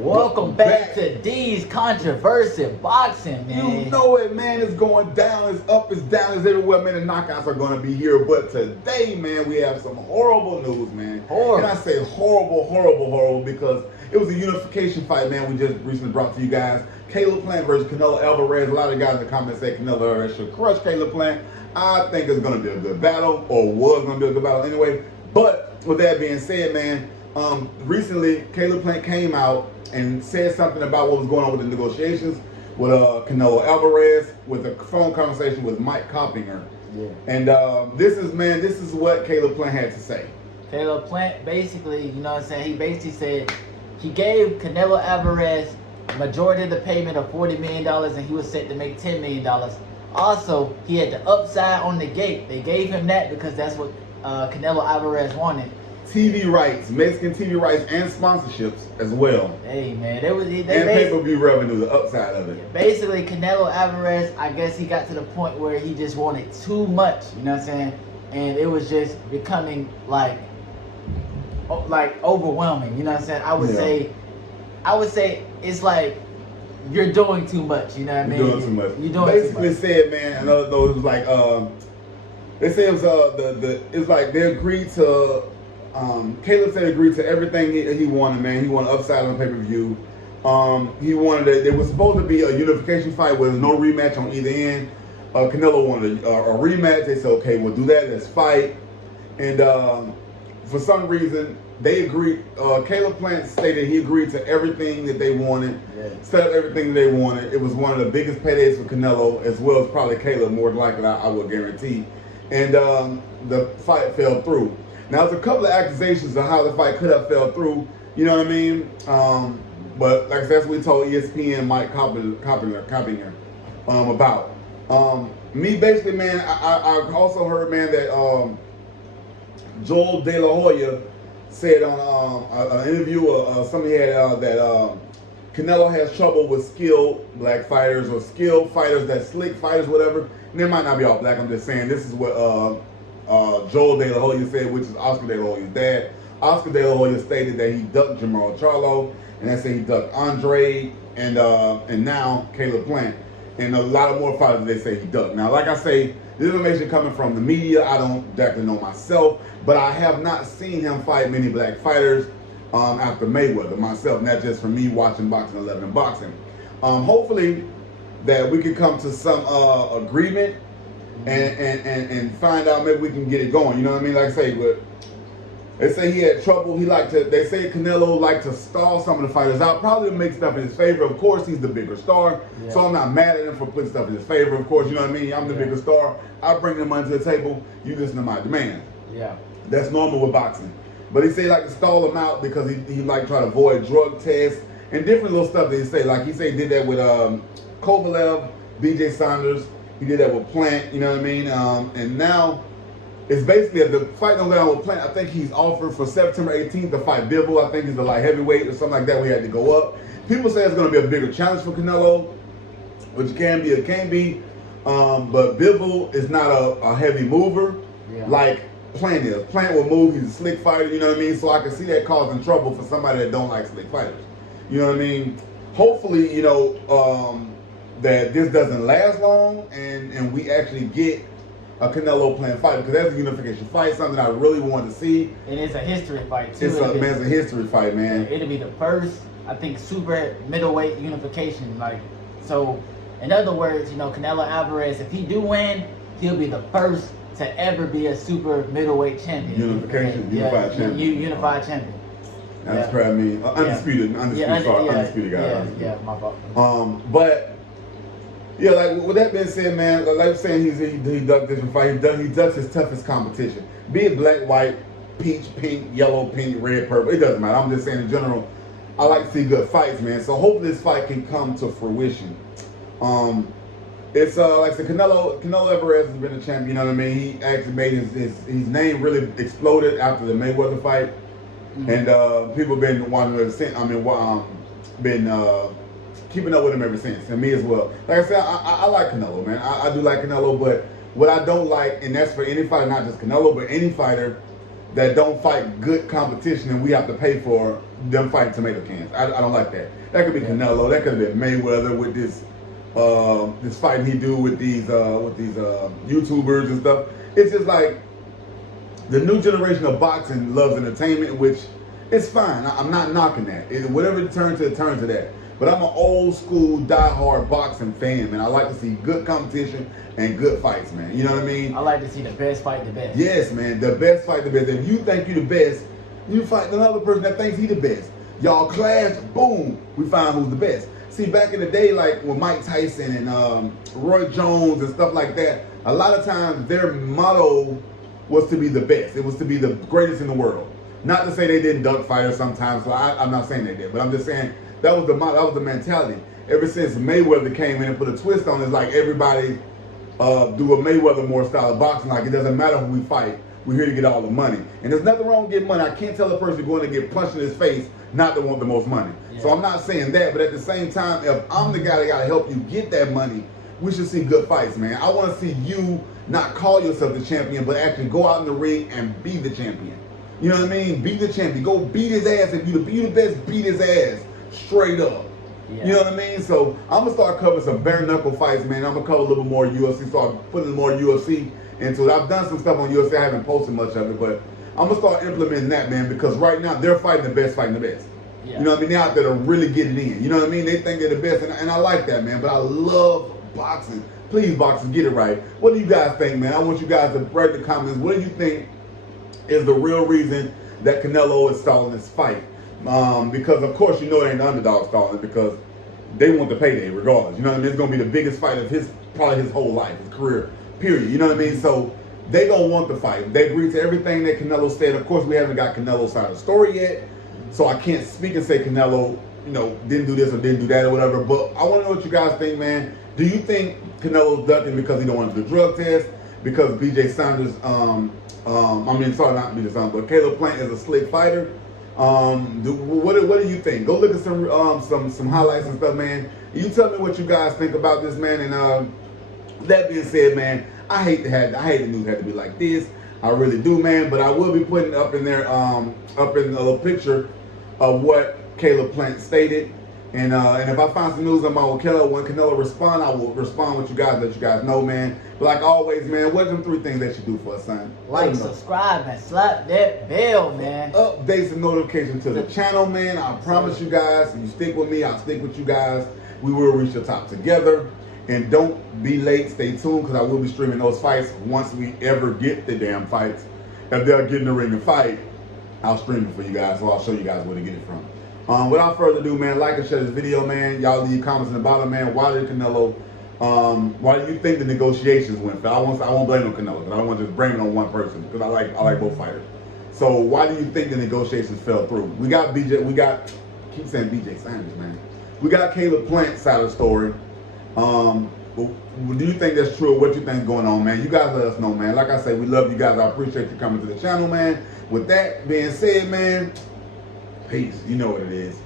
Welcome back to D's Controversy Boxing, man. You know it, man. It's going down, it's up, it's down, it's everywhere, man. The knockouts are going to be here. But today, man, we have some horrible news, man. Horrible. And I say horrible, because it was a unification fight, man, we just recently brought to you guys. Caleb Plant versus Canelo Alvarez. A lot of guys in the comments say Canelo Alvarez should crush Caleb Plant. I think it's going to be a good battle, or was going to be a good battle anyway. But with that being said, man, recently Caleb Plant came out and said something about what was going on with the negotiations with Canelo Alvarez, with a phone conversation with Mike Coppinger. Yeah. And this is what Caleb Plant had to say. Caleb Plant basically, you know what I'm saying, he basically said he gave Canelo Alvarez majority of the payment of $40 million and he was set to make $10 million. Also, he had the upside on the gate. They gave him that because that's what Canelo Alvarez wanted. TV rights, Mexican TV rights, and sponsorships as well. Hey man, and pay-per-view revenue, the upside of it. Basically, Canelo Alvarez, I guess he got to the point where he just wanted too much. You know what I'm saying? And it was just becoming like overwhelming. You know what I'm saying? I would say it's like you're doing too much. You know what I mean? You're doing too much. You're doing basically too much. Said, man, another though it was like they said it was it's like they agreed to. Caleb said agreed to everything he wanted, man. He wanted upside on pay-per-view. He wanted there was supposed to be a unification fight where there's no rematch on either end. Canelo wanted a rematch. They said, okay, we'll do that. Let's fight. And for some reason, they agreed. Caleb Plant stated he agreed to everything that they wanted. Yeah. Set up everything they wanted. It was one of the biggest paydays for Canelo, as well as probably Caleb, more than likely, I would guarantee. And the fight fell through. Now, there's a couple of accusations of how the fight could have fell through, you know what I mean? But like I said, that's what we told ESPN Mike Coppinger about. Me, basically, man, I also heard, man, that Joel De La Hoya said on an interview, somebody had that Canelo has trouble with skilled black fighters or skilled fighters, that slick fighters, whatever. And they might not be all black, I'm just saying this is what Joel De La Hoya said, which is Oscar De La Hoya's dad. Oscar De La Hoya stated that he ducked Jamal Charlo, and that said he ducked Andre, and now Caleb Plant, and a lot of more fighters they say he ducked. Now, like I say, this information coming from the media. I don't exactly know myself, but I have not seen him fight many black fighters after Mayweather myself, and that's just from me watching Boxing 11 and boxing. Hopefully that we can come to some agreement and find out, maybe we can get it going. You know what I mean? Like I say, but they say he had trouble. They say Canelo liked to stall some of the fighters out, probably to make stuff in his favor. Of course, he's the bigger star, so I'm not mad at him for putting stuff in his favor. Of course, you know what I mean? I'm the bigger star. I bring the money to the table. You listen to my demands. Yeah. That's normal with boxing. But he said he liked to stall them out because he liked to try to avoid drug tests and different little stuff that he say. Like he said he did that with Kovalev, BJ Saunders. He did that with Plant, you know what I mean? And now it's basically, if the fight don't go down with Plant, I think he's offered for September 18th to fight Bivol. I think he's the light heavyweight or something like that. We had to go up. People say it's going to be a bigger challenge for Canelo, which can be. But Bivol is not a heavy mover like Plant is. Plant will move. He's a slick fighter, you know what I mean? So I can see that causing trouble for somebody that don't like slick fighters. You know what I mean? Hopefully, you know, that this doesn't last long and we actually get a Canelo Plant fight, because that's a unification fight, something I really want to see. And it's a history fight too. It's a history fight, man. It'll be the first, I think, super middleweight unification. Like, so in other words, you know, Canelo Alvarez, if he do win, he'll be the first to ever be a super middleweight champion. Unified champion. Unified champion. That's correct. I mean, undisputed guy. Yeah, my fault. But yeah, like with that being said, man, like I'm saying, he ducked this fight. He ducks his toughest competition. Be it black, white, peach, pink, yellow, pink, red, purple. It doesn't matter. I'm just saying in general, I like to see good fights, man. So hopefully this fight can come to fruition. It's like I said, Canelo Alvarez has been a champion. You know what I mean? He actually made his name really exploded after the Mayweather fight, and people have been wanting to since. I mean, been keeping up with him ever since, and me as well. Like I said, I like Canelo, man. I do like Canelo, but what I don't like, and that's for any fighter, not just Canelo, but any fighter, that don't fight good competition and we have to pay for them fighting tomato cans. I don't like that. That could be Canelo. That could have been Mayweather with this this fight he do with these YouTubers and stuff. It's just like the new generation of boxing loves entertainment, which is fine. I'm not knocking that. Whatever it turns to that. But I'm an old school, die-hard boxing fan, man. I like to see good competition and good fights, man. You know what I mean? I like to see the best fight the best. Yes, man. The best fight the best. If you think you the best, you fight another person that thinks he the best. Y'all clash, boom, we find who's the best. See, back in the day, like with Mike Tyson and Roy Jones and stuff like that, a lot of times their motto was to be the best. It was to be the greatest in the world. Not to say they didn't duck fighters sometimes, so I'm not saying they did, but I'm just saying that was the motto, that was the mentality. Ever since Mayweather came in and put a twist on it, it's like everybody do a Mayweather more style of boxing. Like it doesn't matter who we fight, we're here to get all the money. And there's nothing wrong with getting money. I can't tell a person going to get punched in his face not to want the most money. Yeah. So I'm not saying that, but at the same time, if I'm the guy that got to help you get that money, we should see good fights, man. I want to see you not call yourself the champion, but actually go out in the ring and be the champion. You know what I mean? Be the champion. Go beat his ass. If you the best, beat his ass straight up. Yeah. You know what I mean? So I'm gonna start covering some bare knuckle fights, man. I'm gonna cover a little more UFC, start putting more UFC into it. I've done some stuff on UFC. I haven't posted much of it, but I'm gonna start implementing that, man, because right now they're fighting the best. Yeah. You know what I mean? They're out there to really get it in. You know what I mean? They think they're the best, and I like that, man. But I love boxing. Please, boxers, get it right. What do you guys think, man? I want you guys to write in the comments. What do you think is the real reason that Canelo is stalling this fight? Because of course you know it ain't the underdog stalling, because they want the payday regardless. You know what I mean? It's gonna be the biggest fight of probably his whole life, his career, period. You know what I mean? So they gonna want the fight. They agreed to everything that Canelo said. Of course, we haven't got Canelo's side of the story yet, so I can't speak and say Canelo, you know, didn't do this or didn't do that or whatever. But I want to know what you guys think, man. Do you think Canelo's ducking because he don't want to do the drug test? Because BJ Sanders, not BJ Sanders, but Caleb Plant is a slick fighter. What do you think? Go look at some highlights and stuff, man. You tell me what you guys think about this, man. And that being said, man, I hate the news had to be like this. I really do, man. But I will be putting up in there, up in a little picture of what Caleb Plant stated. And if I find some news about when Canelo respond, I will respond with you guys, let you guys know, man. But like always, man, what are them 3 things that you do for us, son? Like, subscribe, and slap that bell, man. Updates and notifications to the channel, man. I promise you guys, if you stick with me, I'll stick with you guys. We will reach the top together. And don't be late. Stay tuned, because I will be streaming those fights once we ever get the damn fights. If they'll get in the ring and fight, I'll stream it for you guys, so I'll show you guys where to get it from. Without further ado, man, like and share this video, man. Y'all leave comments in the bottom, man. Why did Canelo, why do you think the negotiations went? I won't blame on Canelo, because I don't want to just blame it on one person, because I like both fighters. So why do you think the negotiations fell through? We got keep saying BJ Sanders, man. We got Caleb Plant's side of the story. Do you think that's true? What you think is going on, man? You guys let us know, man. Like I said, we love you guys. I appreciate you coming to the channel, man. With that being said, man, peace. You know what it is.